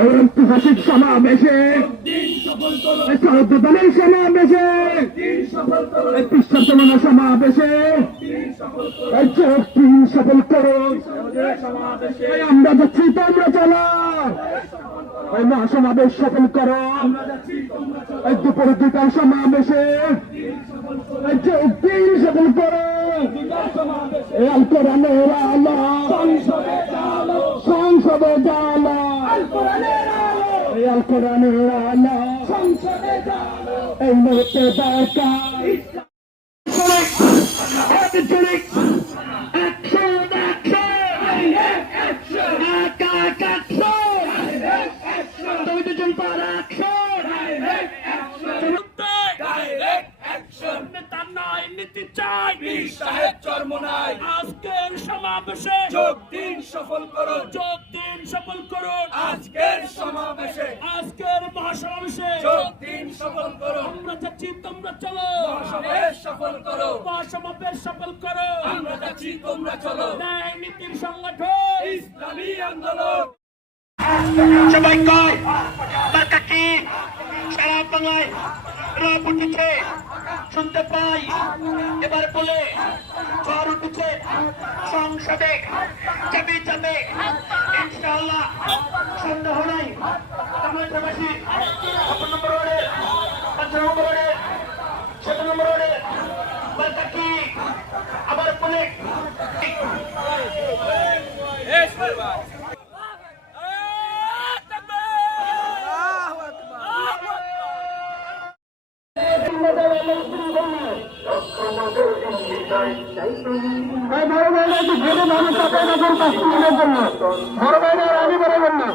এই ঐতিহাসিক সমাবেশে সহদ্দানের সমাবেশে পৃষ্ঠতমানা সমাবেশে চোখ তিন সফল করুন আমরা যাচ্ছি, তোমরা চলো। মহাসমাবেশ সফল করো। এই দুপুর দুটার সমাবেশে তিন সফল করো আল কোরআনের আলো সংসদে জালো এই আল কোরআনের আলো এই মুহূর্তে দরকার। Energetic action, নীতি চাই। বীর সাহেব চরমনাই আজকের সমাবেশে যোগ দিন সফল করুন। যোগ দিন সফল করুন। আজকের সমাবেশে আজকের মহাসমাবেশে যোগ দিন সফল করুন। আমরা যাচ্ছি তোমরা চলো। মহাসমাবেশ সফল করো। মহাসমাবেশ সফল করো। আমরা যাচ্ছি তোমরা চলো। ন্যায় নীতির সংগঠন। ইসলামী আন্দোলন। সবাই কয় মার্কা কি সারা বাংলায় রব উঠেছে শুনতে পাই। এবার বলে, ঝড় উঠেছে, সংসদে যাবে যাবে। ইনশাআল্লাহ, সন্দেহ নাই। পাঁচ ওয়ার্ডে, সাত নম্বর ওয়ার্ডে মার্কা আবার বলে বড় ভাইরা একটু ভেবে মানুষ টাকা রাখুন কাস্টমারের জন্য। বড় ভাইরা রানি বেরোবেন না।